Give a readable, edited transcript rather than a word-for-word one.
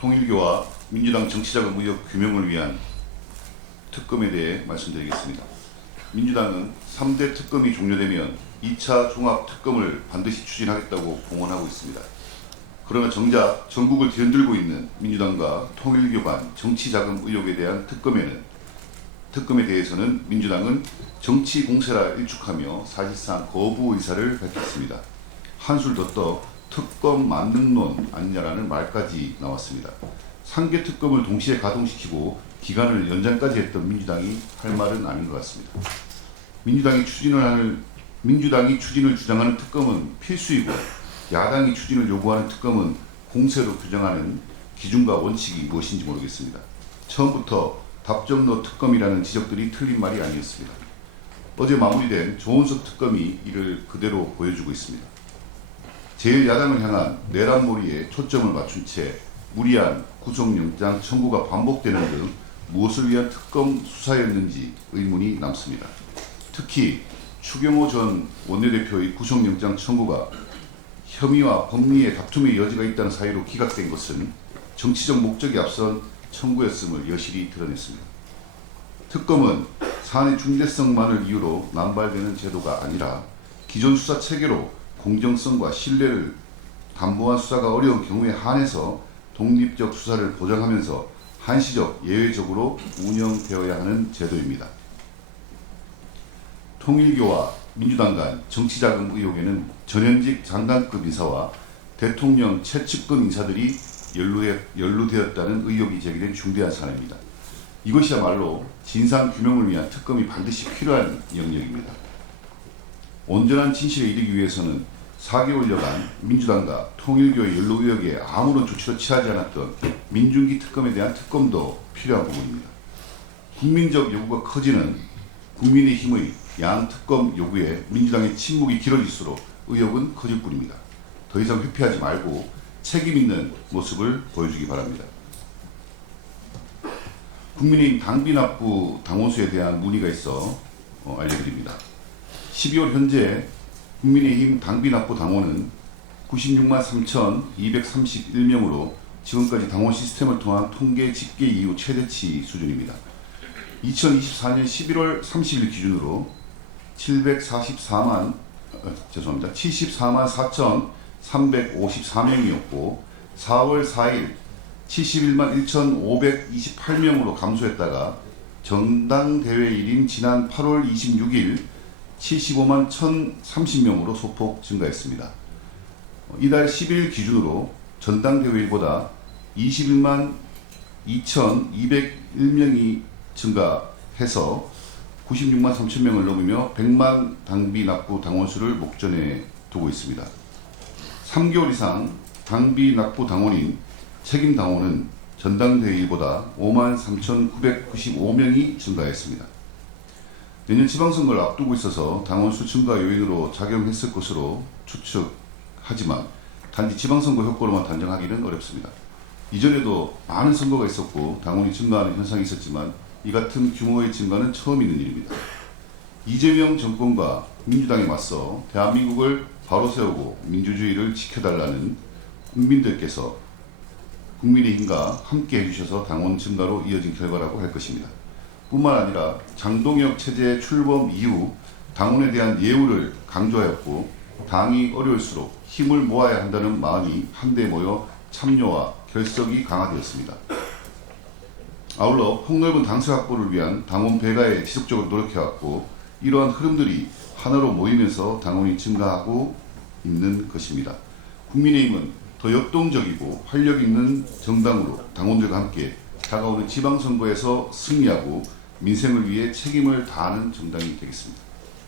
통일교와 민주당 정치자금 의혹 규명을 위한 특검에 대해 말씀드리겠습니다. 민주당은 3대 특검이 종료되면 2차 종합특검을 반드시 추진하겠다고 공언하고 있습니다. 그러나 정작 전국을 뒤흔들고 있는 민주당과 통일교 간 정치자금 의혹에 대한 특검에 대해서는 민주당은 정치 공세라 일축하며 사실상 거부 의사를 밝혔습니다. 한술 더 떠 특검 만능론 아니냐라는 말까지 나왔습니다. 3개 특검을 동시에 가동시키고 기간을 연장까지 했던 민주당이 할 말은 아닌 것 같습니다. 민주당이 추진을 주장하는 특검은 필수이고 야당이 추진을 요구하는 특검은 공세로 규정하는 기준과 원칙이 무엇인지 모르겠습니다. 처음부터 답정너 특검이라는 지적들이 틀린 말이 아니었습니다. 어제 마무리된 조은석 특검이 이를 그대로 보여주고 있습니다. 제1야당을 향한 내란몰이에 초점을 맞춘 채 무리한 구속영장 청구가 반복되는 등 무엇을 위한 특검 수사였는지 의문이 남습니다. 특히 추경호 전 원내대표의 구속영장 청구가 혐의와 법리의 다툼의 여지가 있다는 사유로 기각된 것은 정치적 목적이 앞선 청구였음을 여실히 드러냈습니다. 특검은 사안의 중대성만을 이유로 남발되는 제도가 아니라 기존 수사 체계로 공정성과 신뢰를 담보한 수사가 어려운 경우에 한해서 독립적 수사를 보장하면서 한시적 예외적으로 운영되어야 하는 제도입니다. 통일교와 민주당 간 정치자금 의혹에는 전현직 장관급 인사와 대통령 최측근 인사들이 연루되었다는 의혹이 제기된 중대한 사안입니다. 이것이야말로 진상규명을 위한 특검이 반드시 필요한 영역입니다. 온전한 진실에 이르기 위해서는 4개월여간 민주당과 통일교의 연루 의혹에 아무런 조치도 취하지 않았던 민중기 특검에 대한 특검도 필요한 부분입니다. 국민적 요구가 커지는 국민의힘의 양특검 요구에 민주당의 침묵이 길어질수록 의혹은 커질 뿐입니다. 더 이상 회피하지 말고 책임 있는 모습을 보여주기 바랍니다. 국민의힘 당비납부 당원수에 대한 문의가 있어 알려드립니다. 12월 현재 국민의힘 당비납부 당원은 96만 3,231명으로 지금까지 당원 시스템을 통한 통계 집계 이후 최대치 수준입니다. 2024년 11월 30일 기준으로 74만 4,354명이었고 4월 4일 71만 1,528명으로 감소했다가 전당대회일인 지난 8월 26일 75만 1,030명으로 소폭 증가했습니다. 이달 10일 기준으로 전당대회일보다 21만 2,201명이 증가해서 96만 3,000명을 넘으며 100만 당비 납부 당원수를 목전에 두고 있습니다. 3개월 이상 당비 납부 당원인 책임 당원은 전당대회일보다 5만 3,995명이 증가했습니다. 내년 지방선거를 앞두고 있어서 당원수 증가 요인으로 작용했을 것으로 추측하지만 단지 지방선거 효과로만 단정하기는 어렵습니다. 이전에도 많은 선거가 있었고 당원이 증가하는 현상이 있었지만 이 같은 규모의 증가는 처음 있는 일입니다. 이재명 정권과 민주당에 맞서 대한민국을 바로 세우고 민주주의를 지켜달라는 국민들께서 국민의힘과 함께 해주셔서 당원 증가로 이어진 결과라고 할 것입니다. 뿐만 아니라 장동혁 체제 출범 이후 당원에 대한 예우를 강조하였고 당이 어려울수록 힘을 모아야 한다는 마음이 한데 모여 참여와 결석이 강화되었습니다. 아울러 폭넓은 당수 확보를 위한 당원 배가에 지속적으로 노력해왔고 이러한 흐름들이 하나로 모이면서 당원이 증가하고 있는 것입니다. 국민의힘은 더 역동적이고 활력 있는 정당으로 당원들과 함께 다가오는 지방선거에서 승리하고 민생을 위해 책임을 다하는 정당이 되겠습니다.